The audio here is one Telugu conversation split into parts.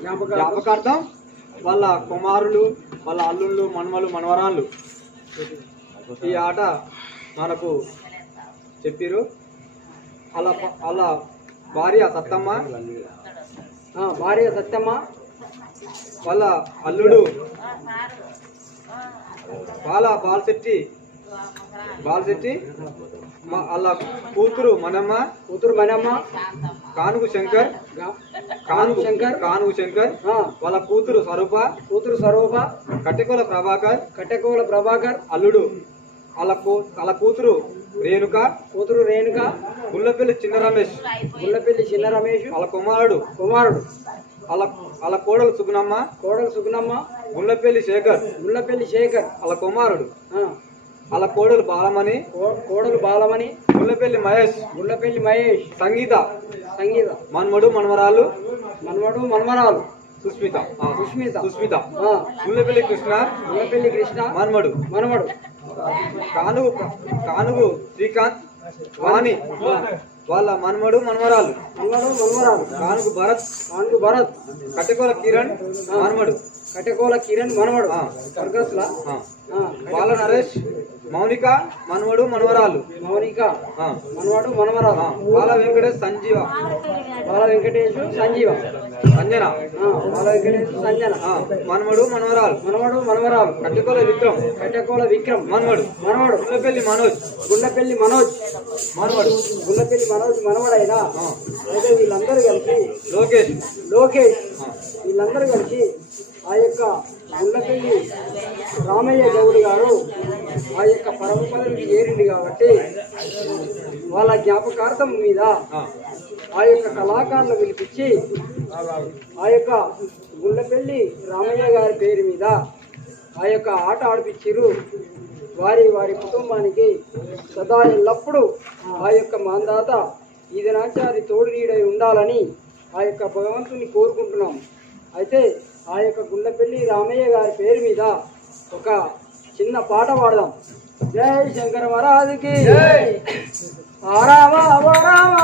జ్ఞాపకార్థం వాళ్ళ కుమారులు వాళ్ళ అల్లుళ్ళు మనమలు మనవరాళ్ళు. ఈ ఆట మనకు చెప్పారు. అలా వాళ్ళ భార్య సత్తమ్మ భార్య సత్యమ్మ వాళ్ళ అల్లుడు వాళ్ళ బాలశెట్టి బాలశెట్టి మా- వాళ్ళ కూతురు మనమ్మ కూతురు మనమ్మ కానుగు శంకర్ కానుగు శంకర్. కానుగు శంకర్ వాళ్ళ కూతురు స్వరూప కూతురు స్వరూప కట్టెకోల ప్రభాకర్ కట్టెకోల ప్రభాకర్. అల్లుడు. వాళ్ళ కూ వాళ్ళ కూతురు రేణుక కూతురు రేణుక. గుల్లపల్లి చిన్న రమేష్. గుల్లపల్లి చిన్న రమేష్. వాళ్ళ కుమారుడు. కుమారుడు. వాళ్ళ వాళ్ళ కోడలు సుగుణమ్మ. కోడలు సుగుణమ్మ. గుల్లపల్లి శేఖర్. గుల్లపల్లి శేఖర్. వాళ్ళ కుమారుడు. వాళ్ళ కోడలు బాలమణి కోడలు బాలమణి గుల్లపల్లి మహేష్ గుల్లపల్లి మహేష్. సంగీత. సంగీత. మన్మడు మనవరాలు మనవడు మనమరాలు. సుస్మిత. సుస్మిత. సుస్మిత. ఆ, గుల్లపల్లి కృష్ణ. గుల్లపల్లి కృష్ణ. మన్మడు. మనవడు కానుగు కానుగు శ్రీకాంత్ వాణి. వాళ్ళ మన్మడు మనవరాలు మనవడు మనమరాలు. కానుగు భరత్. కానుగు భరత్. కట్టెకోల కిరణ్ మన్మడు. కట్టెకోల కిరణ్ ఆ. ఆ, బాల నరేష్. మౌనిక మన్మడు మనవరాలు. మౌనిక. మనవడు మనమరాలు ఆ. బాల వెంకటేష్ సంజీవ. బాల వెంకటేష్ సంజీవ. సంజన. ఆ, బాల వెంకటేష్ సంజన. ఆ. మన్మడు మనవరాలు. మనవడు మనమరాలు కట్టెకోల విక్రమ్. కట్టెకోల విక్రమ్. మన్మడు మనవడు. గుల్లపల్లి మనోజ్. గుండెపల్లి మనోజ్. మన్మడు గుండెపల్లి మనోజ్ మనవడైనా. అయితే వీళ్ళందరూ కలిసి లోకేష్. లోకేష్. వీళ్ళందరూ కలిసి ఆ యొక్క గుండెపల్లి రామయ్య గౌడ్ గారు ఆ యొక్క పరమ పదవికి చేరింది కాబట్టి వాళ్ళ జ్ఞాపకార్థం మీద ఆ. యొక్క కళాకారులు పిలిపించి ఆ యొక్క గుండెపల్లి రామయ్య గారి పేరు మీద ఆ యొక్క ఆట ఆడిపించారు వారి వారి కుటుంబానికి సదా ఎల్లప్పుడూ ఆ యొక్క మాందాత ఈ దినాచారి తోడు నీడై ఉండాలని ఆ యొక్క భగవంతుని కోరుకుంటున్నాం అయితే ఆ యొక్క గుండెపల్లి రామయ్య గారి పేరు మీద ఒక చిన్న పాట పాడదాం జై శంకర మహారాజుకి ఆ రామ ఓ రామ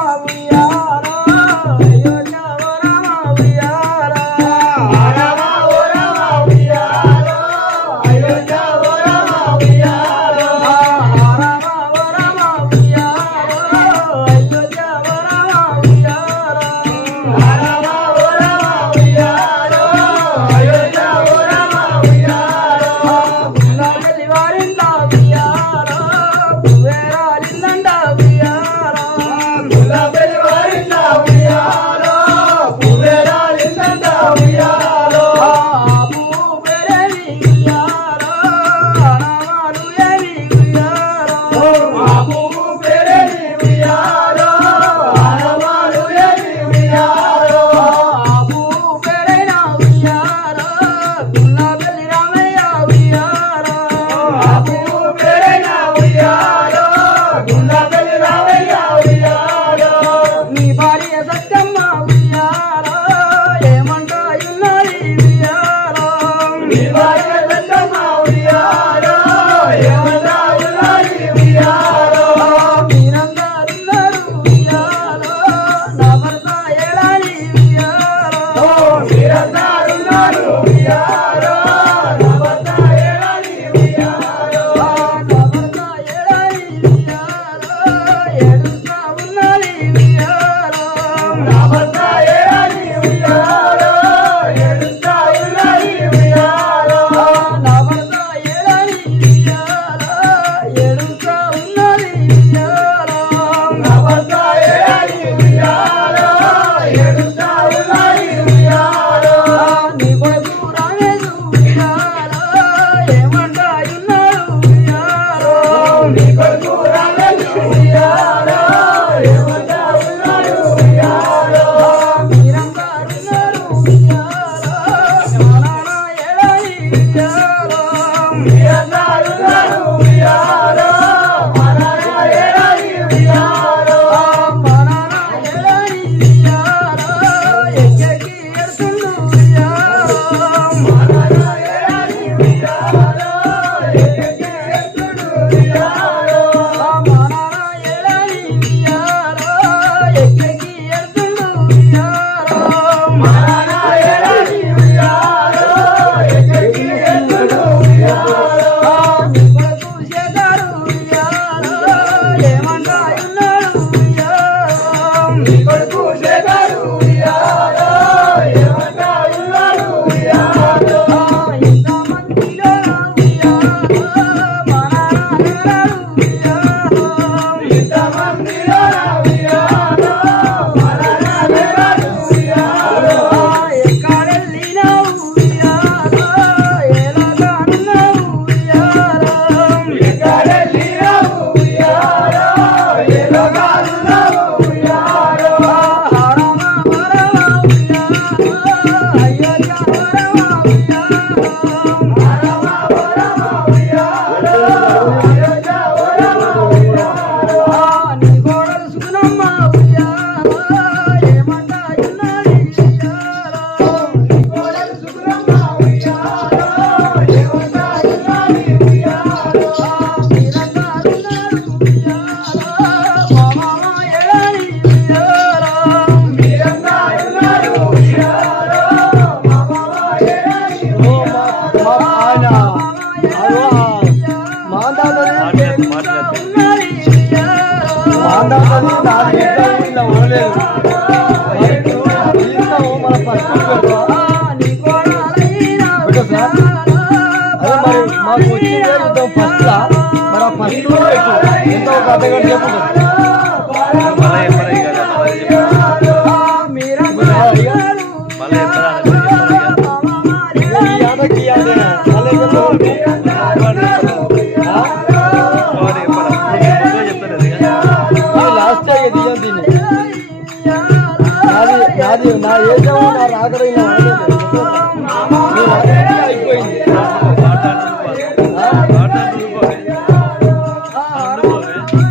ఎంత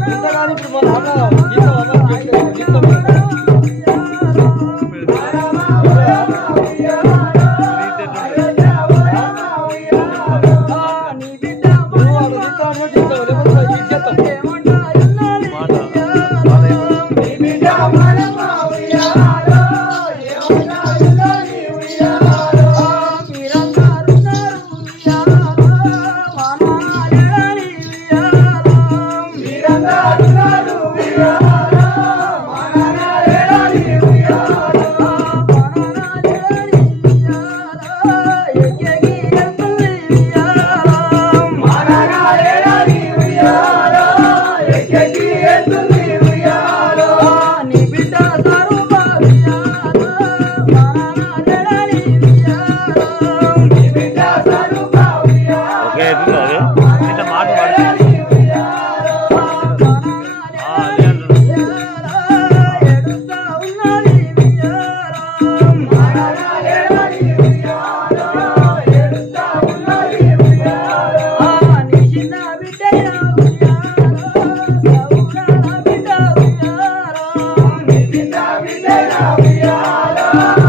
ఇంతగాని ఇప్పుడు మన అన్న Thank you.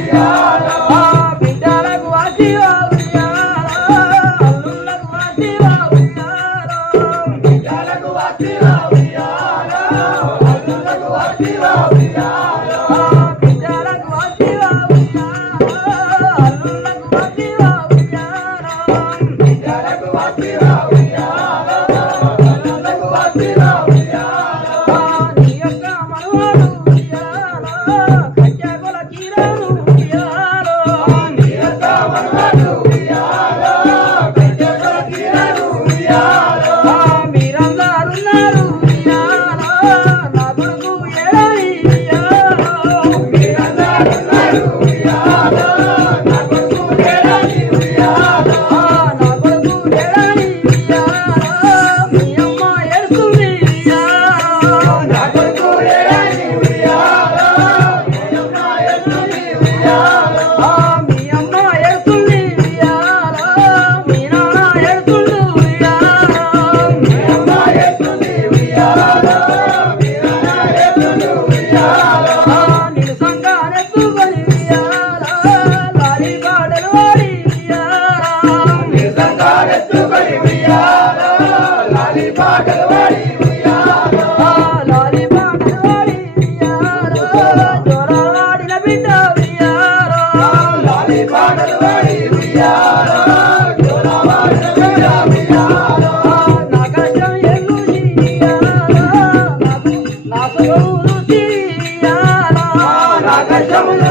Haga